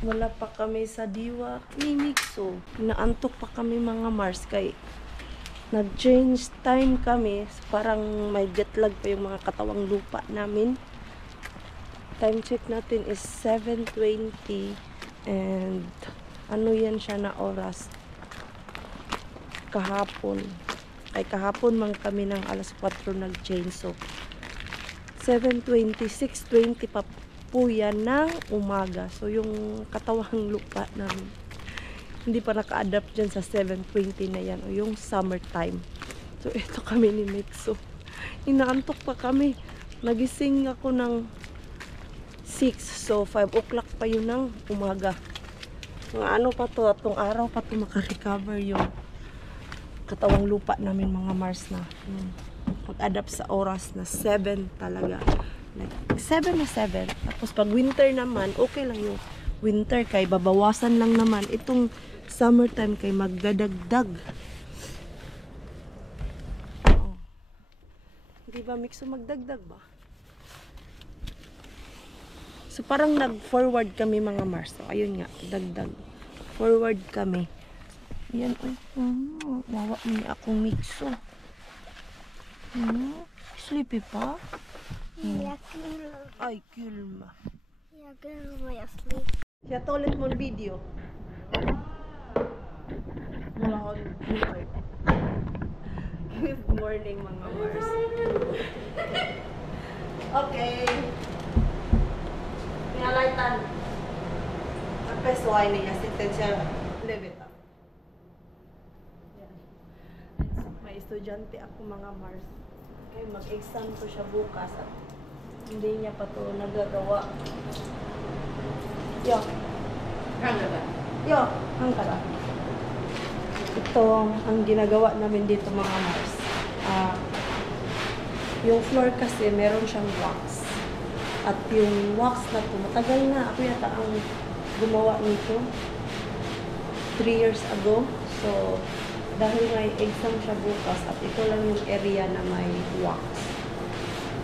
Wala pa kami sa diwa ni Mixo. Naantok pa kami mga Mars kay nag-change time kami. So, parang may jet lag pa yung mga katawang lupa namin. Time check natin is 7:20 and ano yan siya na oras kahapon. Ay kahapon man kami ng alas 4 nag-change. So 7:20, 6:20 pa po yan ng umaga. So yung katawang lupa namin hindi pa naka-adapt dyan sa 7:20 na yan o yung summertime. So ito kami ni Mixo. Inaantok pa kami. Nagising ako ng 6. So 5 o'clock pa yun ng umaga. Mga ano pa to, atong araw pa to makarecover yung katawang lupa namin mga Mars na mag-adapt sa oras na 7 talaga. Like 7 na 7. Tapos pag winter naman, okay lang yung winter kay babawasan lang naman. Itong summertime kay magdadagdag. Oh. Di ba Mixo magdagdag ba? So parang nag-forward kami mga Mars. So ayun nga, dagdag. Forward kami. Yan, ay, wawa niya akong Mixo. Sleepy pa? Ay, Kilma. Jag glömmer jag sleep. Siya toilet mo video. Good morning mga Mars. Okay. Pinalaitan. Ang pesuay niya, sentensya, level up. Yan. May estudyante ako mga Mars. Okay, mag-exam ko siya bukas at hindi niya pa to nagagawa. Yo. Hanggang Yo, hangkara. Ito ang ginagawa namin dito mga Mars. Yung floor kasi meron siyang wax. At yung wax na to, matagal na. Ako yata ang gumawa nito 3 years ago. So, dahil may exam siya bukas at ito lang yung area na may wax.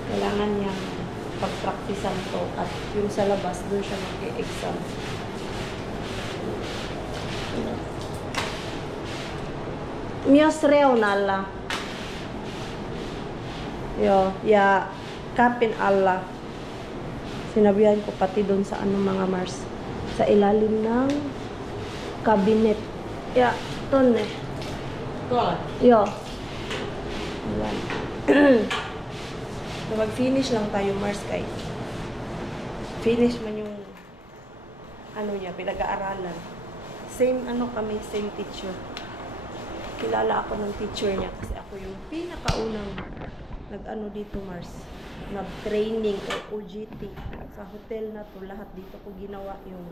Kailangan niyang pag-practicean to at yung sa labas, doon siya mag-exam. Miyos reo nala. Yo, ya kapin Allah. Sinabihan ko pati doon sa ano mga Mars. Sa ilalim ng cabinet. Ya, ton eh. Tuolla. Yo. Ayan. So, mag-finish lang tayo, Mars, kay. Finish man yung ano niya, pinag-aaralan. Same ano kami, same teacher. Kilala ako ng teacher niya kasi ako yung pinakaunang nag-ano dito, Mars. Nag-training o OJT. Sa hotel na to, lahat dito ko ginawa yung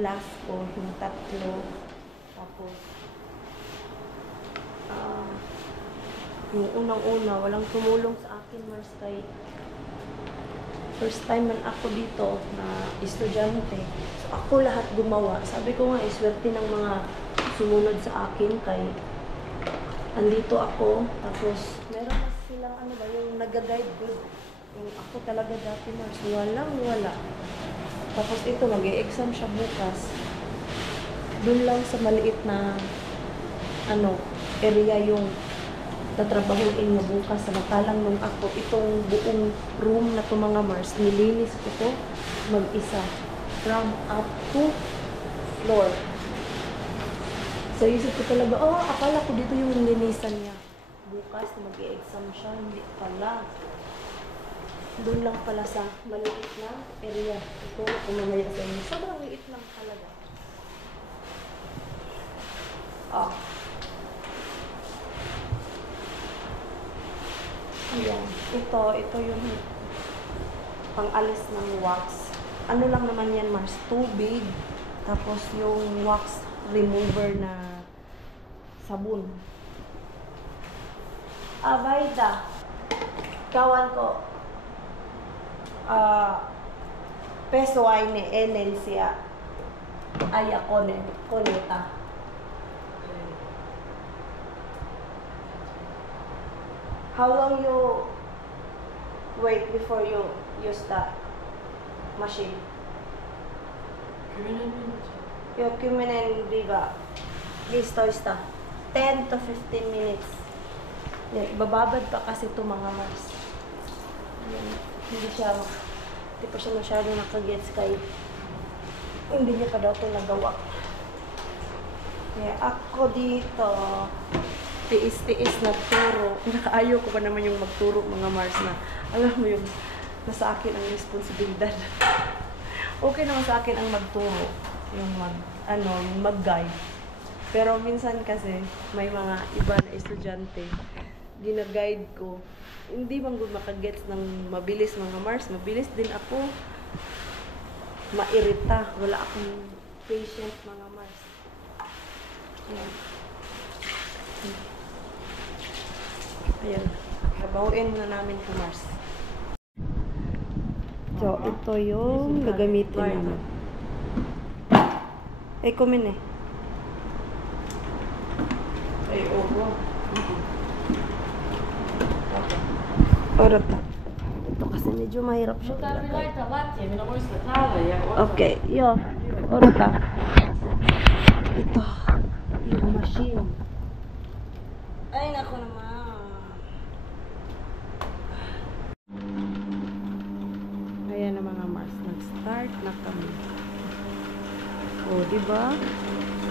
last ko, yung tatlo. Tapos, yung unang-una, walang tumulong sa akin, Mars, kay first time man ako dito na estudyante. So, ako lahat gumawa. Sabi ko nga, iswerte ng mga sumunod sa akin kay andito ako. Tapos, meron na silang ano ba, yung nag-guide good. Yung ako talaga dati, Mars, walang-wala. Tapos ito, mag-e-exam siya bukas. Doon lang sa maliit na ano, area yung tatrabahuin mo bukas. Samantalang nung ako, itong buong room na to mga Mars, nilinis ko to mag-isa. From up to floor. So, isip ko talaga, akala ko dito yung linisan niya. Bukas, mag-i-exam siya. Hindi pala. Doon lang pala sa maliit na area. Ito, kumamaya sa inyo. Sobrang liit lang talaga. Ayan. Ito yung pang-alis ng wax. Ano lang naman yan, Mars? Tubig. Tapos yung wax remover na sabon. Abayda. Kawan ko. Peso ay ni Enel siya. Ay ako ne. Koneta. How long you wait before you use the machine? Yung 10 viva. Listo, listo. 10 to 15 minutes. Yan, bababad pa kasi ito mga Mars. Yan, hindi pa siya masyado nakagets kahit hindi niya pa daw ito nagawa. Kaya ako dito, tiis-tiis nagturo. Pinakaayaw ko ba naman yung magturo mga Mars na, alam mo yung nasa akin ang responsibilidad. Okay naman sa akin ang magturo, yung mag-guide. Pero minsan kasi may mga iba na estudyante, gina-guide ko. Hindi bang good makagets ng mabilis mga Mars. Mabilis din ako. Mairita. Wala akong patient mga Mars. Ayan. Ayan. Trabahuin muna namin ito Mars. So, ito yung gagamitin namin. Ay, kumin eh. Ay, opo. Orot na. Ito kasi medyo mahirap siya. Okay, yo. Orot na. Ito. Yung machine. Ay, naku naman. Ayan na mga Mars. Nag-start na kami. O, diba?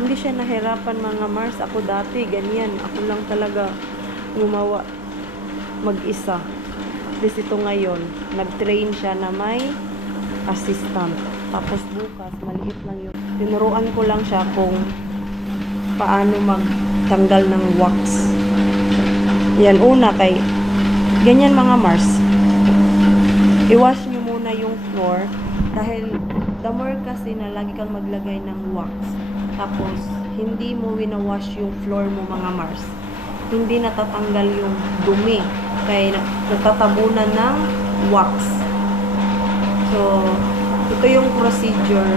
Hindi siya nahirapan mga Mars. Ako dati, ganyan. Ako lang talaga gumawa mag-isa. At least ito ngayon, nag-train siya na may assistant. Tapos bukas, maliit lang yung... Tinuruan ko lang siya kung paano magtanggal ng wax. Yan, una kay... Ganyan mga Mars. I-wash nyo muna yung floor dahil the more kasi na lagi kang maglagay ng wax. Tapos, hindi mo wina-wash yung floor mo mga Mars. Hindi natatanggal yung dumi. Kaya natatabunan ng wax. So, ito yung procedure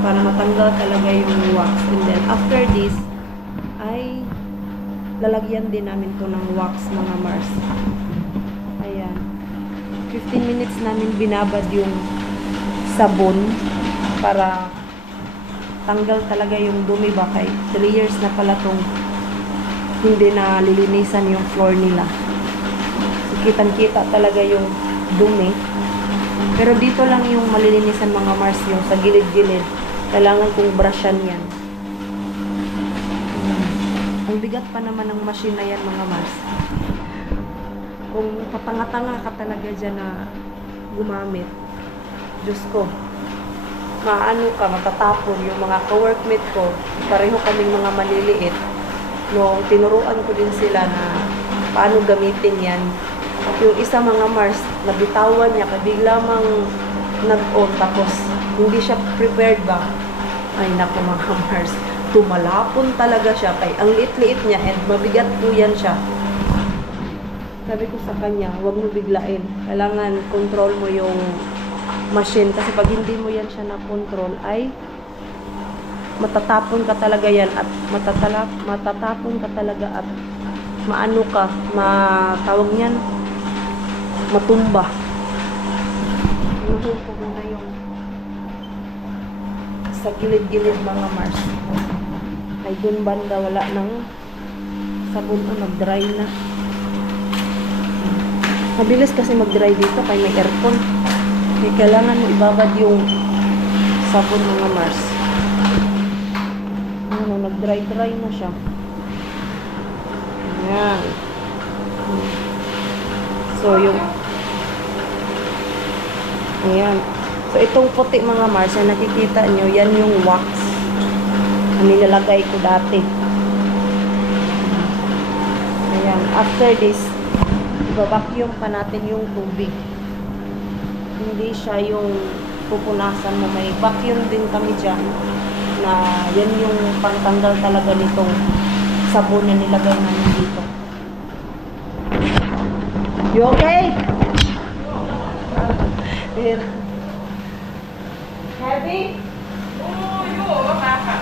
para matanggal talaga yung wax. And then, after this, ay lalagyan din namin to ng wax mga Mars. Ayan. 15 minutes namin binabad yung sabon para tanggal talaga yung dumi ba kay 3 years na pala tong hindi na lilinisan yung floor nila. So, kitang-kita talaga yung dumi. Pero dito lang yung malilinisan mga Mars, yung sa gilid-gilid. Kailangan kong brushan yan. Ang bigat pa naman ng machine na yan mga Mars. Kung patanga-tanga ka talaga dyan na gumamit, Diyos ko, maano ka, matatapon yung mga ka-workmate ko, pareho kaming mga maliliit. Noong tinuruan ko din sila na paano gamitin yan. Yung isa mga Mars, nabitawan niya, kabigla mang nag-on, tapos hindi siya prepared ba? Ay naku mga Mars, tumalapon talaga siya, kay ang liit-liit niya, and mabigat po yan siya. Sabi ko sa kanya, huwag mo biglain. Kailangan control mo yung machine, kasi pag hindi mo yan siya na-control, ay matatapon ka talaga yan at matatapon ka talaga at maano ka, matawag niyan, matumba. Inuhin ko muna yung sa gilid-gilid mga Mars. Ay dun banda wala ng sabon o nag-dry na. Mabilis kasi mag-dry dito kaya may aircon. Kaya kailangan mo ibabad yung sabon mga Mars. Ano, nag-dry-dry na siya. Ayan. So, yung ayan. So, itong puti mga Mars, na nakikita nyo, yan yung wax na nilalagay ko dati. Ayan. After this, iba-vacuum pa natin yung tubig. Hindi siya yung pupunasan mo. May vacuum din kami dyan na yan yung pangtanggal talaga nitong sabon na nilagay namin dito. You okay? Heavy? Oh, joo, vähän.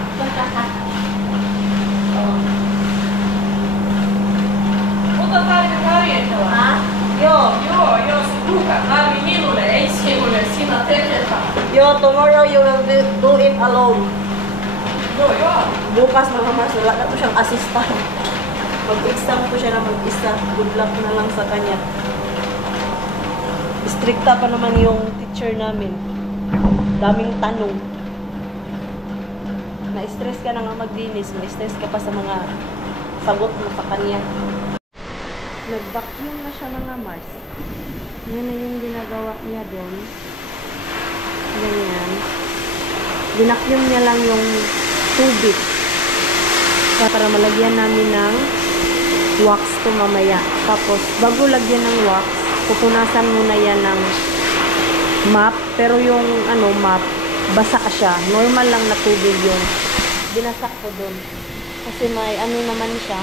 Mutta tarvitset harjoitella. Joo. Joo, jos kuka tarvii minulle, ei sinulle, sinä tehdään. Joo, So, tomorrow you will do it alone. Yo, yo. Bukas mga Mars, wala na po siyang assistant. Mag-exam po siya na mag-isa. Good luck na lang sa kanya. Stricta pa naman yung teacher namin. Daming tanong. Na-stress ka na nga magdinis. Na-stress ka pa sa mga sagot mo sa kanya. Nag-vacuum na siya mga Mars. Yan na yung ginagawa niya doon. Ganyan. Binacuum niya lang yung tubig. Para malagyan namin ng wax to mamaya. Tapos, bago lagyan ng wax, pupunasan muna yan ng mop. Pero yung mop, basa siya. Normal lang na tubig yung binasak ko doon. Kasi may naman siya.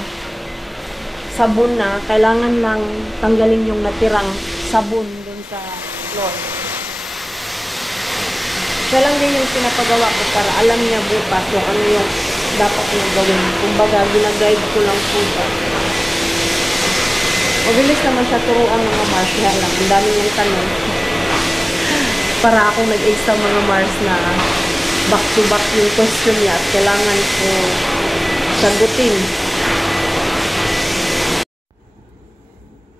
Sabon na. Kailangan lang tanggalin yung natirang sabon doon sa floor. Siya lang din yung pinapagawa ko para alam niya bukas kung ano yung dapat niya gawin. Kumbaga, ginaguide ko lang po siya. Mabilis naman siya turuan mga Mars. Kaya lang, ang dami niyang tanong. Para akong nag-exam mga Mars na back-to-back yung question niya at kailangan ko sagutin.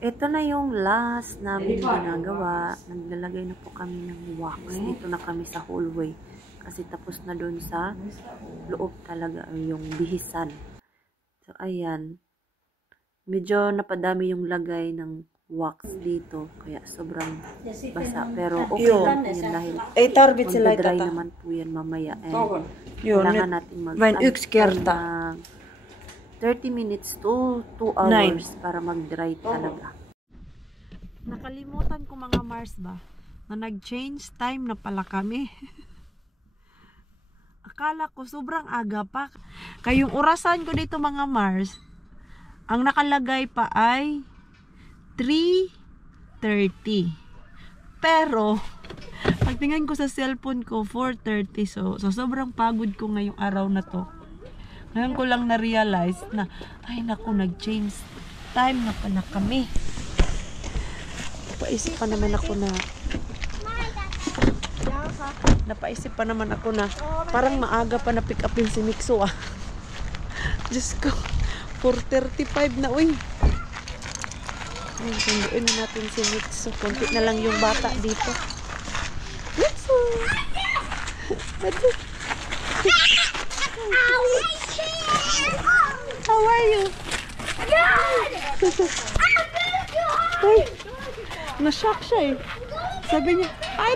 Ito na yung last namin ginagawa. Naglalagay na po kami ng wax. Dito na kami sa hallway. Kasi tapos na doon sa loob talaga yung bihisan. So, ayan. Medyo napadami yung lagay ng wax dito. Kaya sobrang basa. Pero okay lang po yan dahil magdadry naman po yan mamaya. And kailangan natin mag 30 minutes to 2 hours para mag-dry talaga. Nakalimutan ko mga Mars ba na nag-change time na pala kami. Akala ko sobrang aga pa. Kayong orasan ko dito mga Mars, ang nakalagay pa ay 3:30. Pero pagtingin ko sa cellphone ko 4:30. So sobrang pagod ko ngayong araw na to. Ngayon ko lang na-realize na, ay naku, nag-change time na pala kami. Napaisip pa naman ako na, parang maaga pa na pick upin si Mixo ah. Diyos ko, 4:35 na, uy. Ay, sunduin natin si Mixo. Kunti na lang yung bata dito. Mixo! How are you? Ay, na-shock siya eh. Sabi niya, ay,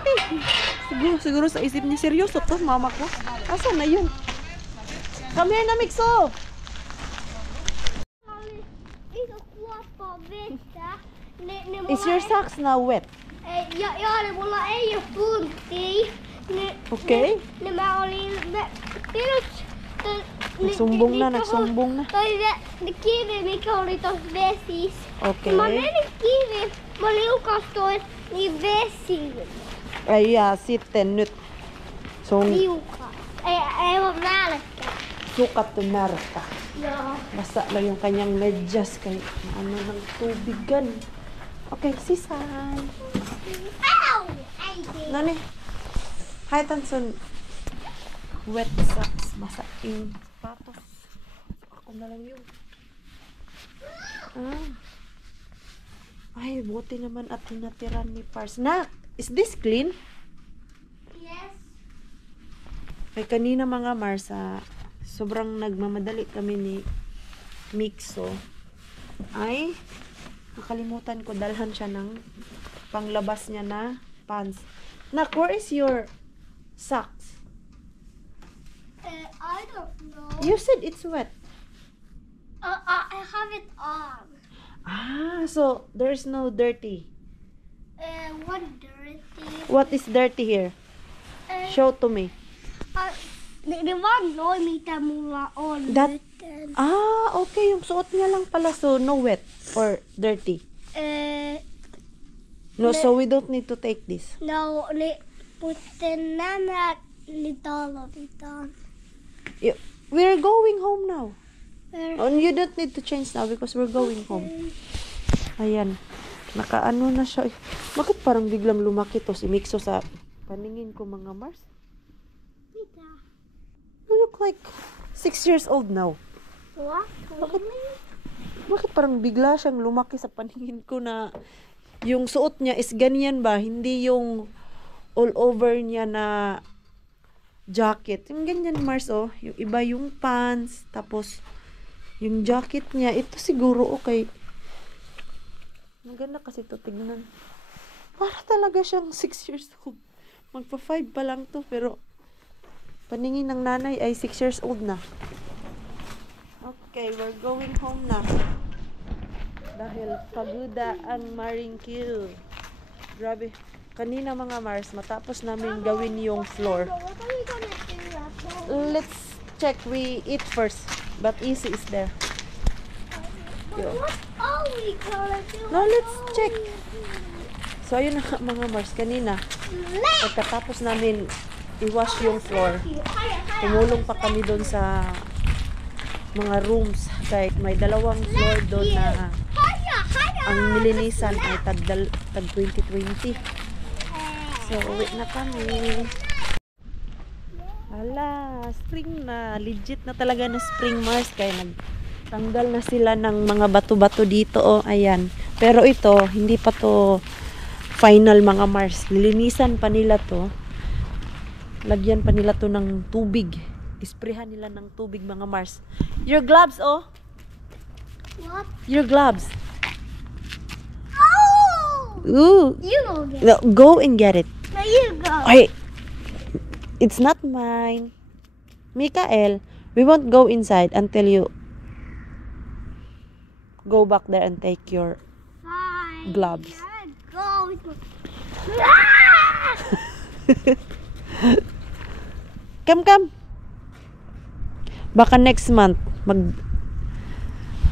siguro sa isip niya, seryoso to, mama ko. Asan na yun? Come here na, Mixo! Is your socks now wet? Ja, det mulla ei ole puntti. Okay. Mä olin Nagsumbong na. Toi ne kivi, mikä oli tossa vesis. Okay. Mä menin kivi, mä liukastuin niin vesiin. Ai ja, sitten nyt sun Liuka. Ei oo nälkä. sukat to narka. Joo. Basa lang yung kanyang medyas kay ng tubigan. Okay, sisay. Au! Äiti. Nani? Hi, Tanson. Wet socks. Basa yung sapatos. Ako na lang yun. Ay, buti naman at tinatiran ni Pars. Nak, is this clean? Yes. Ay, kanina mga Marsa, sobrang nagmamadali kami ni Mixo. Ay, nakalimutan ko, dalhan siya ng panglabas niya na pants. Nak, where is your socks? I don't know. You said it's wet. I have it on. Ah, so there's no dirty. What dirty? What is dirty here? Show to me. Det var noin mitä mulla on That- nyt. Ah, okay. Yung suot niya lang pala. So, no wet or dirty. No, so we don't need to take this. No, mutta nämä niin talvitaan. We're going home now. And you don't need to change now because we're going home. Ayan. Nakaano na siya. Bakit parang biglang lumaki to si Mixo sa Paningin ko mga Mars. Mika. You look like 6 years old now. What? Bakit parang bigla siyang lumaki sa paningin ko na yung suot niya is ganyan ba? Hindi yung all over niya na jacket. Yung ganyan Mars oh. Yung iba yung pants. Tapos yung jacket niya. Ito siguro okay. Maganda kasi ito tignan. Para talaga siyang 6 years old. Magpa 5 pa lang to. Pero paningin ng nanay ay 6 years old na. Okay, we're going home na. Dahil paguda ang Maringkill. Grabe. Kanina mga Mars, matapos namin gawin yung floor. What are you gonna do, Apple? Let's check. We eat first. But easy is there. Yo. What are we gonna do? No, let's check. So, ayun na nga, mga Mars. Kanina, pagkatapos namin i-wash yung floor, tumulong pa kami doon sa mga rooms. Kaya may dalawang floor doon na ang nilinisan ay tag 2020. So, uwi na kami. Hala, spring na. Legit na talaga na spring Mars. Kaya nagtanggal na sila ng mga bato-bato dito. Oh, ayan. Pero ito, hindi pa to final mga Mars. Lilinisan pa nila to. Lagyan pa nila to ng tubig. Isprehan nila ng tubig mga Mars. Your gloves, oh. What? Your gloves. Oh! Ooh. You go get it. No, go and get it. No, you go. Hey, it's not mine. Mikael, we won't go inside until you go back there and take your Fine. gloves. Gotta go. Ah! Come. Baka next month,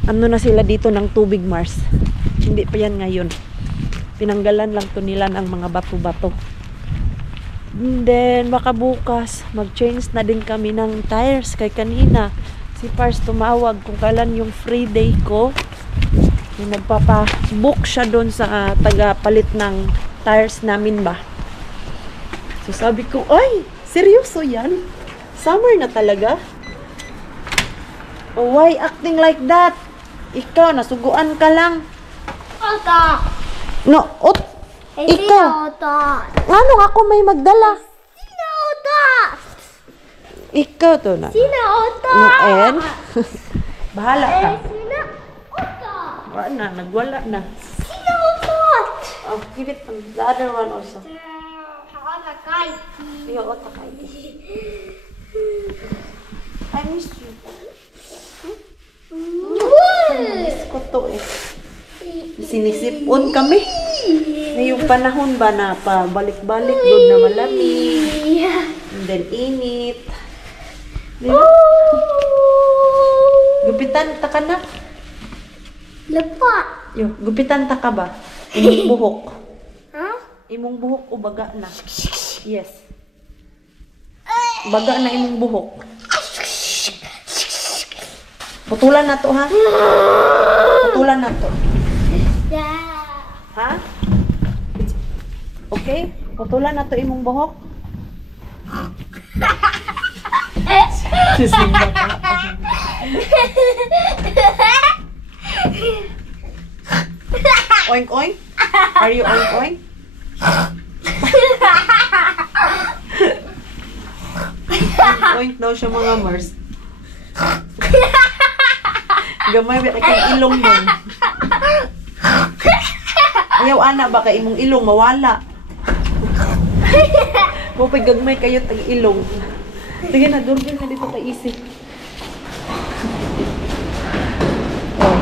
ano na sila dito ng tubig Mars. Hindi pa yan ngayon. Tinanggalan lang to nila ng mga bato-bato. And then, baka bukas, mag-change na din kami ng tires. Kay kanina, si Pars tumawag kung kailan yung free day ko. Yung nagpapa-book siya doon sa taga-palit ng tires namin ba. So sabi ko, ay, seryoso yan? Summer na talaga? Oh, why acting like that? Ikaw, nasuguan ka lang. Ota. No, Hindi ikaw. ota. Ano ako may magdala? Sina ota. Ikaw to na. Sina ota. No, and? Bahala ka. Sina ota. Wala na, nagwala na. Sina ota. Oh, give it the other one also. Hakakaiki. Iyo, ota ka. I miss you. Miss ko to eh. Sinisipon kami. Ngayong panahon ba na pabalik-balik doon na malamig. And then init. Diba? Gupitan ta ka na. Lapa. Yo, gupitan ta ka ba? Imong buhok. Ha? Imong buhok o baga na? Yes. Baga na imong buhok. Putulan na to ha? Putulan na to. Ha? Okay? Putulan na to imong buhok. Sisimba ka. Oink oink? Are you oink oink? Oink daw siya mga Mars. Gamay ba kay ilong mo? Ayaw ana ba kay imong ilong mawala? Mo pay gagmay kayo tag ilong. Sige na durbil na dito kay isip. Oh.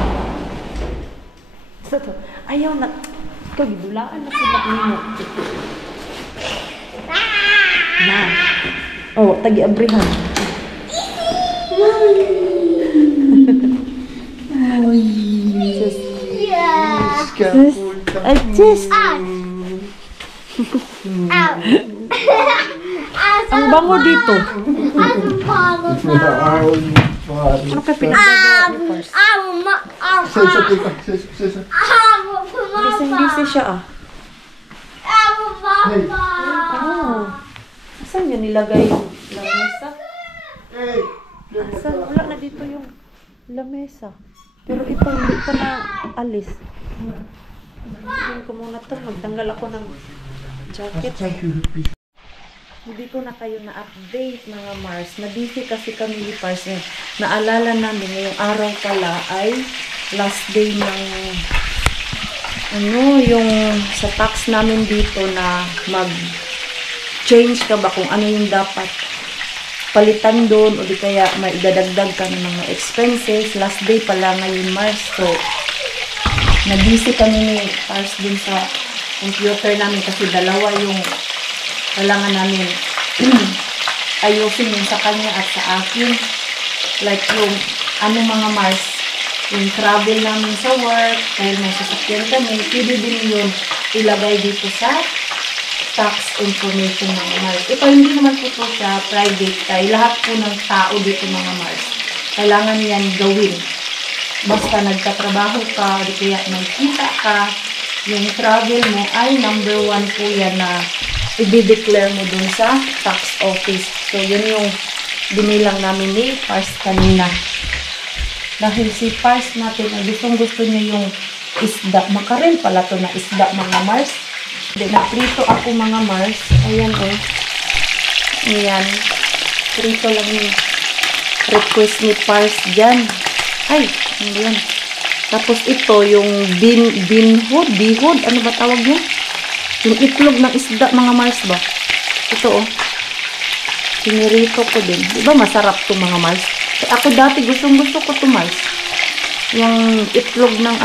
Sa to. Ayaw na. Ikaw gidulaan na sila nimo. Na. Oh, tagi abrihan. Sus. Sus. Ay, sus. Ang bango dito. Ano ka pinagdagawa ni Pars? Busy siya ah. Saan yun nilagay yung lamesa? Saan? Wala na dito yung lamesa. Pero ito, hindi pa na alis. Tignan ko muna to. Magtanggal ako ng jacket. Hindi ko na kayo na-update mga Mars. Na-busy kasi kami ni Pars. Naalala namin ngayong araw pala ay last day ng yung sa tax namin dito na mag-change ka ba kung ano yung dapat palitan doon o di kaya may idadagdag ka ng mga expenses. Last day pala ngayon Mars. So, na-busy kami ni Pars din sa computer namin kasi dalawa yung kailangan namin ayusin yung sa kanya at sa akin. Like yung mga Mars, yung travel namin sa work, dahil may sasakyan kami, pwede din yun ilagay dito sa tax information mga Mars. Ito hindi naman po siya private kay lahat po ng tao dito mga Mars. Kailangan yan gawin. Basta nagtatrabaho ka, di kaya nagkita ka, yung travel mo ay number 1 po yan na i-declare mo dun sa tax office. So, yun yung binilang namin ni Pars kanina. Dahil si Pars natin, gusto niya yung isda. Makarel pala to na isda mga Mars. Naprito ako mga Mars. Ayan oh. Ayan. Prito lang yung request ni Pars dyan. Ay, ano yan? Tapos ito, yung bihod. Ano ba tawag yun? Yung itlog ng isda, mga Mars ba? Ito, oh. Pinirito ko din. Diba masarap to mga Mars? Eh, ako dati gusto ko to Mars. Yung itlog ng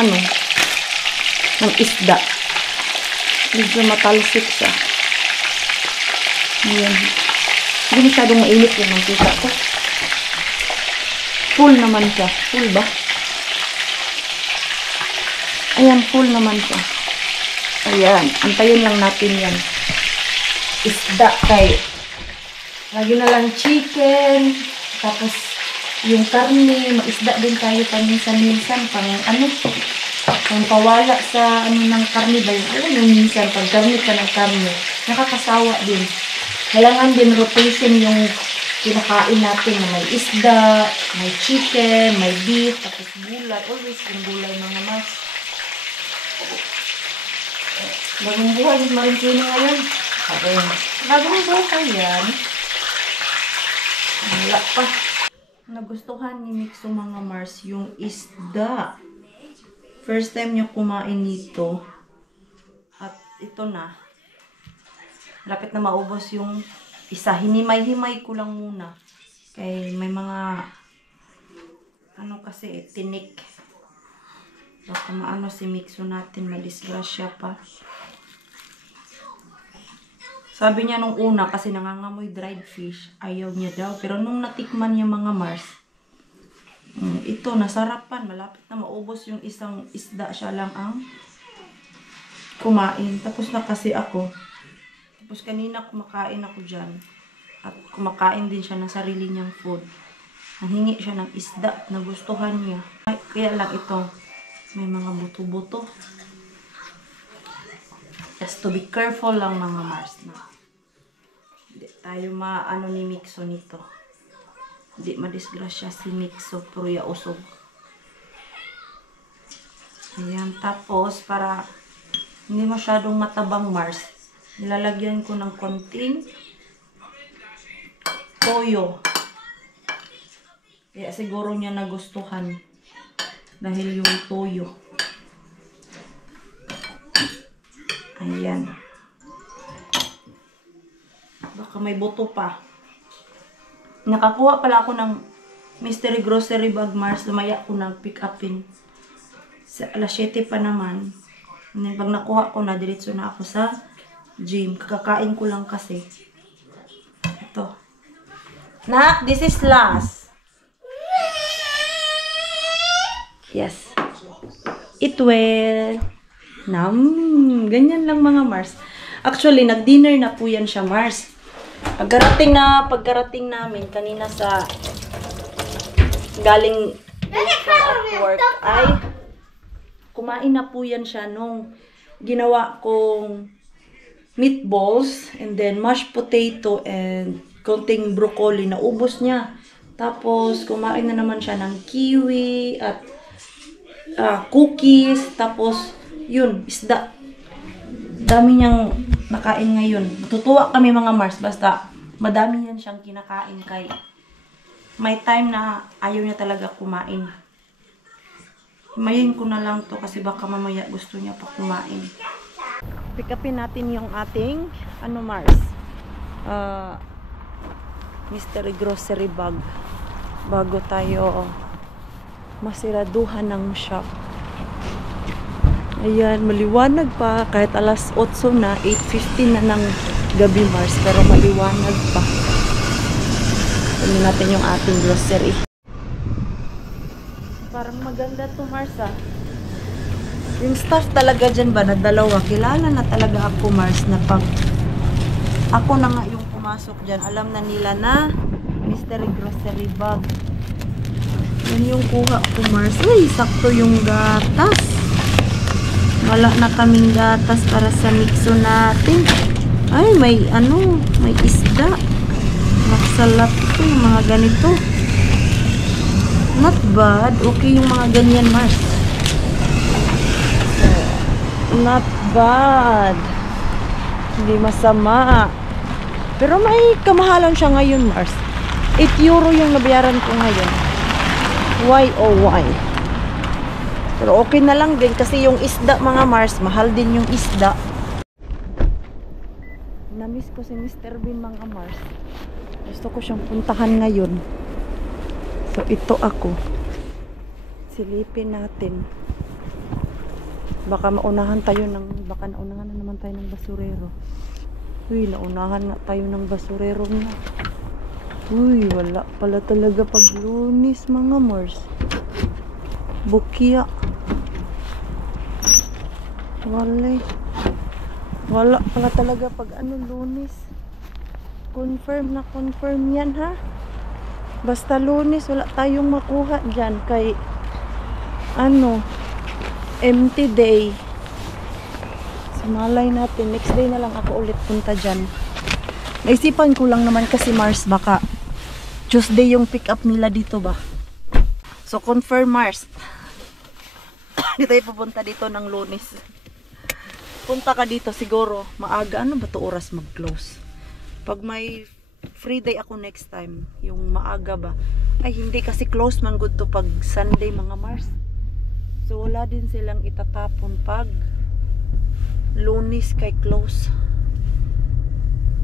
ng isda. Medyo matalsik siya. Ayan. Hindi masyadong mainit yung mantika ko. Full naman siya. Full ba? Ayan, full naman siya. Ayan, antayin lang natin yan. Isda kay. Lagi na lang chicken. Tapos, yung karne, maisda din tayo paminsan-minsan. Pang pawala sa ng karne ba yun? Yung minsan, pag karne ka ng karne, nakakasawa din. Kailangan din rotation yung kinakain natin na may isda, may chicken, may beef, tapos gulay. Always yung gulay mga Mars. Bagong buhay yung Marikina ngayon. Okay. Bagong buhay yan. Wala pa. Nagustuhan ni Mixo mga Mars yung isda. First time niya kumain nito. At ito na. Lapit na maubos yung isa. Hinimay-himay ko lang muna. Kaya may mga kasi tinik. Baka maano si Mixo natin. Madisgrasya pa. Sabi niya nung una, kasi nangangamoy dried fish, ayaw niya daw. Pero nung natikman niya mga Mars, ito, nasarapan. Malapit na maubos yung isang isda. Siya lang ang kumain. Tapos na kasi ako. Tapos kanina kumakain ako dyan. At kumakain din siya ng sarili niyang food. Nanghingi siya ng isda. Nagustuhan niya. Kaya lang ito, may mga buto-buto. Just to be careful lang mga Mars na. Hindi tayo maano ni Mixo nito. Hindi madisgrasya si Mixo pero yausog. Ayan. Tapos para hindi masyadong matabang Mars, nilalagyan ko ng konting toyo. Kaya siguro niya nagustuhan dahil yung toyo. Ayan. Baka may buto pa. Nakakuha pala ako ng mystery grocery bag Mars. Lumaya ko nag-pick upin. Sa alas 7 pa naman. And then, pag nakuha ko na, diretso na ako sa gym. Kakakain ko lang kasi. Ito. Nak, this is last. Yes. It will. Ganyan lang mga Mars. Actually, nag-dinner na po yan siya, Mars. Pagkarating namin kanina sa galing at work ay kumain na po yan siya nung ginawa kong meatballs, and then mashed potato, and konting broccoli. Naubos niya. Tapos, kumain na naman siya ng kiwi, at cookies. Tapos, yun, isda. Dami niyang nakain ngayon. Matutuwa kami mga Mars, basta madami yan siyang kinakain kay may time na ayaw niya talaga kumain. Himayin ko na lang to kasi baka mamaya gusto niya pa kumain. Pick upin natin yung ating Mars, mystery grocery bag bago tayo masiraduhan ng shop. Ayan, maliwanag pa kahit alas 8 na, 8:50 na ng gabi Mars, pero maliwanag pa. Ano natin yung ating grocery. Parang maganda to Mars Yung staff talaga dyan ba, nagdalawa, kilala na talaga ako Mars, na pag ako na nga yung pumasok dyan, alam na nila na mystery grocery bag. Yan yung kuha ko Mars. Uy, sakto yung gatas. Wala na kaming gatas para sa mixo natin. Ay, may may isda. Nakasalat ito yung mga ganito. Not bad. Okay yung mga ganyan, Mars. Not bad. Hindi masama. Pero may kamahalan siya ngayon, Mars. 8 euro yung nabayaran ko ngayon. Why oh why? Pero okay na lang din kasi yung isda, mga Mars, mahal din yung isda. Namiss ko si Mr. Bean, mga Mars. Gusto ko siyang puntahan ngayon. So ito ako. Silipin natin. Baka naunahan na naman tayo ng basurero. Uy, naunahan nga tayo ng basurero na. Uy, wala pala talaga pag Lunes, mga Mars. Bukya. Wala pala talaga pag Lunes. Confirm na confirm yan, ha? Basta Lunes, wala tayong makuha dyan kay empty day. Sumalay natin. Next day na lang ako ulit punta dyan. Naisipan ko lang naman kasi Mars, baka Tuesday yung pick up nila dito ba. So confirm Mars. Hindi tayo pupunta dito ng Lunes. Punta ka dito siguro maaga. Ano ba to oras mag-close? Pag may free day ako next time, yung maaga ba? Ay hindi, kasi close man good to pag Sunday, mga Mars. So wala din silang itatapon pag Lunes kay close.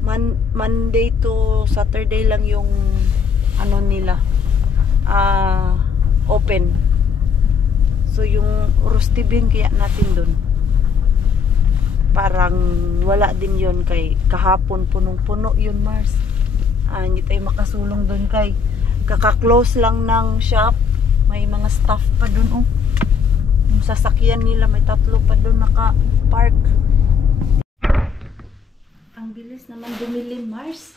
Monday to Saturday lang yung nila open. So yung roasty bean kaya natin dun, parang wala din yon kay kahapon punong-puno yun, Mars. Hindi tayo makasulong dun kay kaka-close lang ng shop. May mga staff pa dun, yung sasakyan nila may 3 pa dun naka-park. Ang bilis naman bumili, Mars.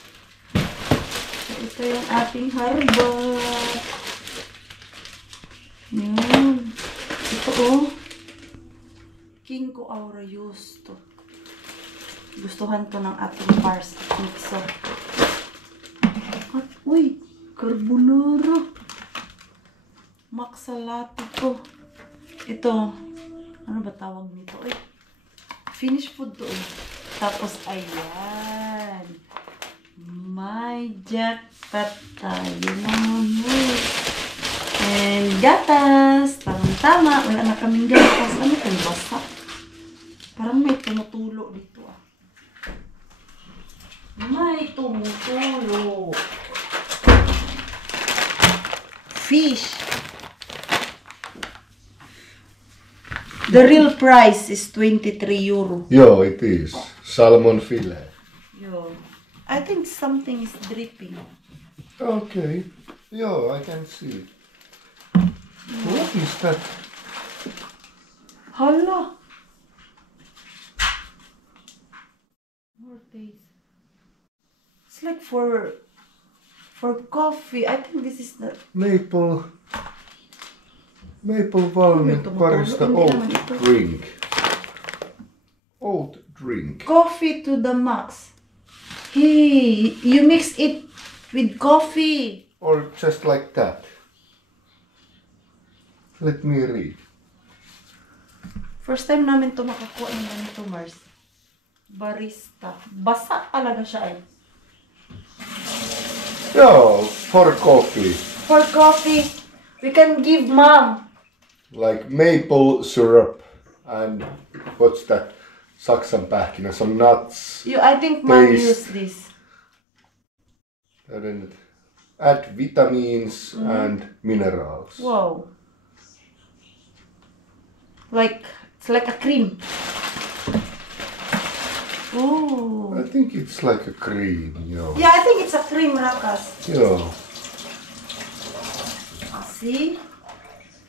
So, ito yung ating harbat. Yan. Ito Kinko Aura Justo. Gustuhan to ng ating Mars mixer. At uy, carbonara. Maksalati to. Ito, ano ba tawag nito? Finish food to. Tapos, ayan. May jackpot tayo naman. And gatas. Tama. Wala na kaming gatas. Ano ito? Basta. Parang may tumutulo dito. May tumutulo. Fish. The real price is 23 euro. Yo, it is. Salmon fillet. Yo. I think something is dripping. Okay. Yo, I can see. What is that? Hala. More taste. It's like for coffee. I think this is the Maple walnut barista oat drink. Oat drink. Coffee to the max. Hey, you mix it with coffee. Or just like that. Let me read. First time namin to makakuha ng ganito, Mars. Barista. Basa talaga siya eh. Yeah, for coffee. For coffee, we can give mom. Like maple syrup and what's that? Saksanpähkinä, some nuts. I think mom Taste. used this. And then add vitamins and minerals. Wow. It's like a cream. Ooh. I think it's like a cream, Yeah, I think it's a cream, Rakas. Yeah. See?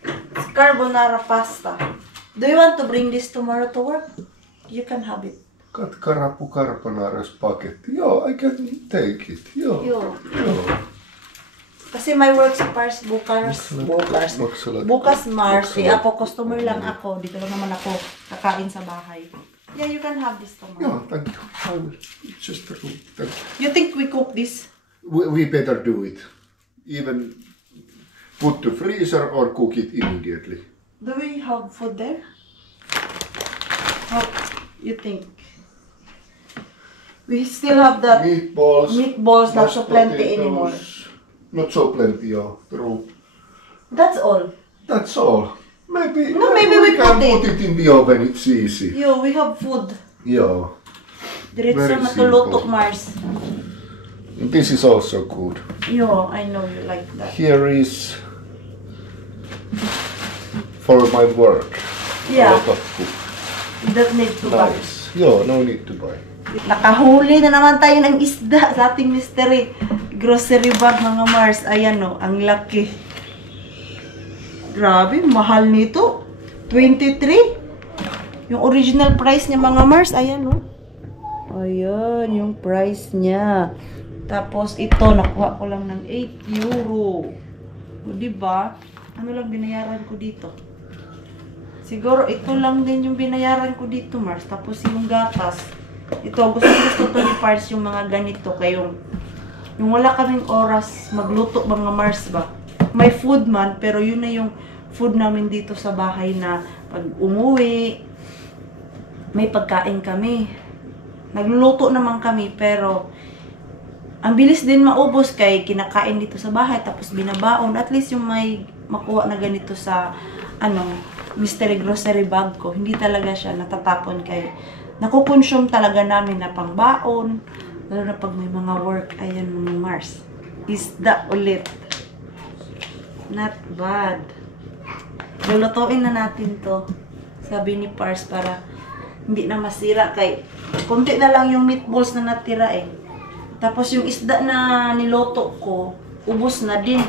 It's carbonara pasta. Do you want to bring this tomorrow to work? You can have it. Katkarapu carbonara spaghetti. Yeah, I can take it. Yeah. Yo. Yeah. Kasi my work sa Pars bukas. Bukas Mars. Ako, customer lang ako. Dito lang naman ako kakain sa bahay. Yeah, you can have this tomorrow. Yeah, thank you. I will just thank you. You think we cook this? We better do it. Even put to freezer or cook it immediately. Do we have food there? How you think? We still have that Meatballs, not so plenty potatoes. anymore. Not so plenty, yeah. True. That's all. That's all. Maybe maybe we can put put it in the oven. It's easy. Yo, we have food. Yeah. Diretso Very na to luto, simple. Mars. This is also good. Yo, I know you like that. Here is for my work. Yeah. A lot of food. You don't need to buy. Nice. Yeah, no need to buy. Nakahuli na naman tayo ng isda sa ating mystery grocery bag, mga Mars. Ayan o, ang laki. Grabe, mahal nito. 23. Yung original price niya, mga Mars. Ayan o. Ayan, yung price niya. Tapos ito, nakuha ko lang ng 8 euro. O, diba? Ano lang binayaran ko dito? Siguro ito lang din yung binayaran ko dito, Mars. Tapos yung gatas. Ito, gusto to ni Pars yung mga ganito. Kayong, yung wala kaming oras magluto, mga Mars ba? May food man, pero yun na yung food namin dito sa bahay na pag umuwi, may pagkain kami. Nagluluto naman kami, pero ang bilis din maubos kay kinakain dito sa bahay, tapos binabaon. At least yung may makuha na ganito sa, mystery grocery bag ko. Hindi talaga siya natatapon kay nakukonsume talaga namin na pangbaon. Lalo na pag may mga work. Ayan, mga Mars. Isda ulit. Not bad. Lulutuin na natin to. Sabi ni Pars para hindi na masira kay konti na lang yung meatballs na natira eh. Tapos yung isda na niloto ko, ubos na din.